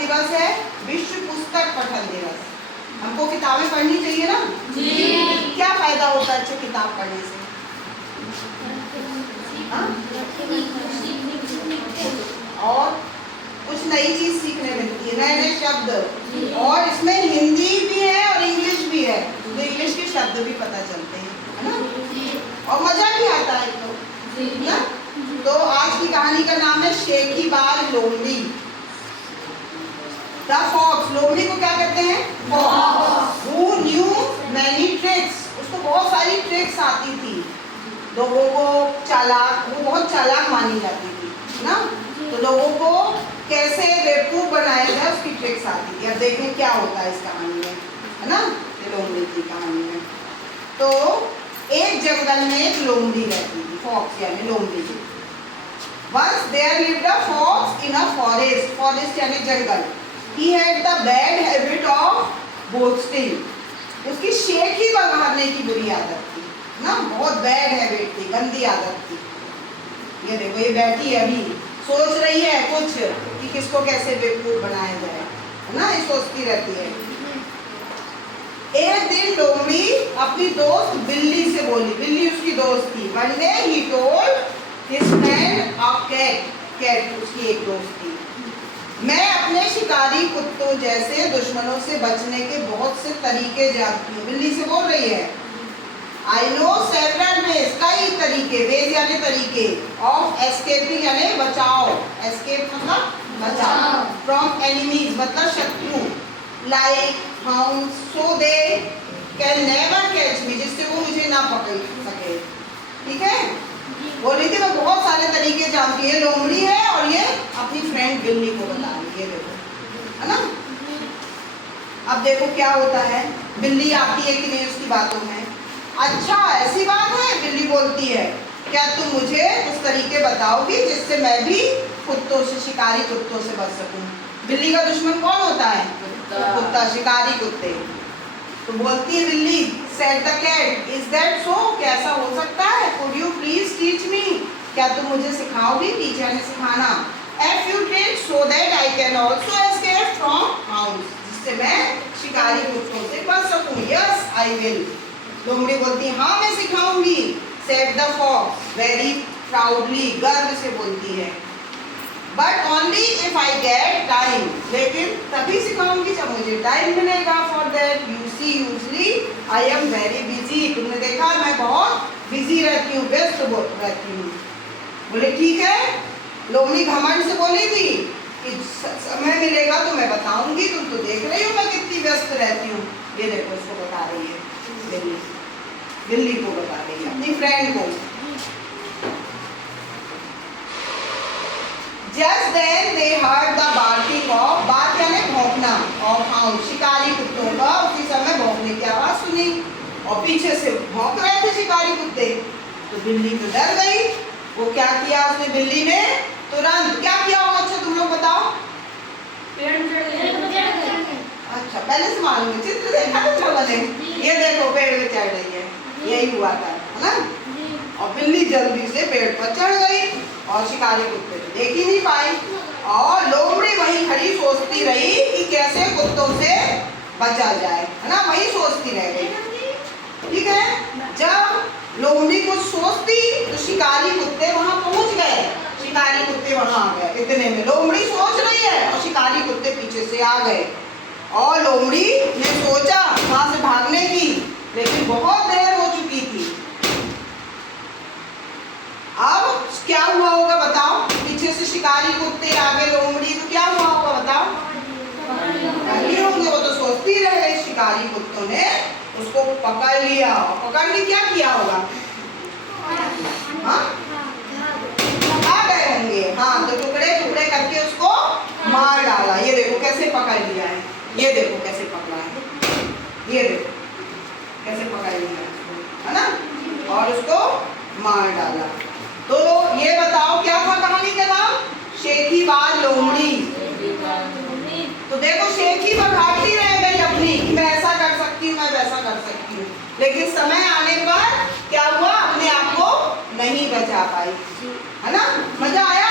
दिवस है? विश्व पुस्तक पठन दिवस। हमको किताबें पढ़नी चाहिए ना जी। क्या फायदा होता है अच्छी किताब पढ़ने से? और कुछ नई चीज सीखने मिलती है, नए नए शब्द, और इसमें हिंदी भी है और इंग्लिश भी है, तो इंग्लिश के शब्द भी पता चलते हैं, है ना, और मजा भी आता है तो ना। तो आज की कहानी का नाम है शेखी बाल लोमड़ी, द फॉक्स। लोमड़ी को क्या कहते हैं? Fox. Who knew many tricks, उसको बहुत सारी ट्रिक्स आती थी, लोगों को चालाक, वो बहुत चालाक मानी जाती थी ना, तो लोगों को कैसे बेवकूफ बनाया जाए उसकी ट्रिक्स आती थी। अब देखें क्या होता है इस कहानी में, है ना, ये लोमड़ी की कहानी में। तो एक जंगल में एक लोमड़ी रहती थी, फॉक्स यानी लोमड़ी थी। Once there lived a fox in a forest, forest यानी जंगल। He had the bad habit of boasting, उसकी शेखी बघाड़ने की बुरी आदत थी ना, बहुत बैड हैबिट थी, गंदी आदत थी। ये देखो ये बैठी है अभी, सोच रही है कुछ कि किसको कैसे बेवकूफ बनाया जाए, है ना, ये सोचती रहती है। एक दिन लोमड़ी अपनी दोस्त बिल्ली से बोली, बिल्ली उसकी दोस्त थी। One day he told his friend a cat, cat उसकी एक दोस्त थी, मैं अपने शिकारी कुत्तों जैसे दुश्मनों से बचने के बहुत से तरीके जानती हूँ। बिल्ली से बोल रही है, I know several ways, कई तरीके, ways यानी तरीके, of escaping यानी बचाओ, escape मतलब बचाओ, from enemies मतलब शत्रु, like hounds, so they can never catch me, जिससे वो मुझे ना पकड़ सके। ठीक है, बोल रही थी मैं बहुत सारे तरीके जानती है, लोमड़ी है और ये अपनी फ्रेंड बिल्ली को बता रही है, देखो, है ना। अब देखो क्या होता है, बिल्ली आती है कि नहीं उसकी बातों में। अच्छा ऐसी बात है, बिल्ली बोलती है, क्या तुम मुझे कुछ तरीके बताओगी जिससे मैं भी कुत्तों से, शिकारी कुत्तों से बच सकूं। बिल्ली का दुश्मन कौन होता है? कुत्ता, शिकारी कुत्ते। तो बोलती है बिल्ली, said the cat, is that so, कैसा हो सकता है? Could you please teach me, क्या तुम मुझे सिखाओगी? टीचर ने सिखाना। A few tricks so that I can also escape from hounds, जिससे मैं शिकारी कुत्तों से बच सकूं। Yes, I will, लोमड़ी बोलती है हाँ मैं सिखाऊंगी। Said the fox very proudly, गर्व से बोलती है। But only if I get time, लेकिन तभी सिखाऊंगी जब मुझे टाइम मिलेगा। For that you see usually I am very busy, तुमने देखा मैं बहुत बिजी रहती हूँ, व्यस्त रहती हूँ। बोले ठीक है, लोमड़ी घमंड से बोली थी कि समय मिलेगा तो मैं बताऊंगी, तुम तो देख रही हो मैं कितनी व्यस्त रहती हूँ। ये देखो उसको बता रही है, बिल्ली को बता रही है, अपनी फ्रेंड को। Just then they heard the barking of, बात यानी भौंकना, of hounds, शिकारी कुत्तों का उसी समय भौंकने की आवाज सुनी और पीछे से भौंक रहे थे शिकारी कुत्ते। तो बिल्ली तो डर गई। वो क्या किया उसने, बिल्ली ने तुरंत क्या किया होगा? अच्छा तुम लोग बताओ। पेड़ में चढ़ गई। अच्छा पहले से मालूम है, चित्र देखा तुम लोगों ने? ये देखो पेड़ में चढ़ रही है, यही हुआ था, है ना। और बिल्ली जल्दी से पेड़ पर चढ़ गई और शिकारी कुत्ते तो देख ही नहीं पाए, और लोमड़ी वहीं खड़ी सोचती रही कि कैसे कुत्तों से बचा जाए, है ना, वहीं सोचती रह गई। ठीक है, जब लोमड़ी कुछ सोचती तो शिकारी कुत्ते वहां पहुंच गए। शिकारी कुत्ते वहां आ गए, इतने में लोमड़ी सोच रही है और शिकारी कुत्ते पीछे से आ गए। और लोमड़ी ने सोचा वहां से भागने की, लेकिन बहुत देर हो चुकी थी। अब क्या हुआ होगा बताओ? पीछे से शिकारी कुत्ते आगे लोमड़ी, तो क्या हुआ होगा बताओ? पकड़ होंगे, वो तो सोचती रह गई। शिकारी कुत्तों ने उसको पकड़ लिया, और पकड़ के क्या किया होगा? हाँ आ गए होंगे, हाँ, तो टुकड़े टुकड़े करके उसको मार डाला। ये देखो कैसे पकड़ लिया है, ये देखो कैसे पकड़ा है, ये देखो कैसे पकड़ लिया है ना, और उसको मार डाला। तो ये बताओ क्या था कहानी का नाम? शेखी बाल लोमड़ी। तो देखो शेखी बघाड़ती रह गई अपनी, मैं ऐसा कर सकती हूँ, मैं वैसा कर सकती हूँ, लेकिन समय आने पर क्या हुआ? अपने आप को नहीं बचा पाई, है ना। मजा आया?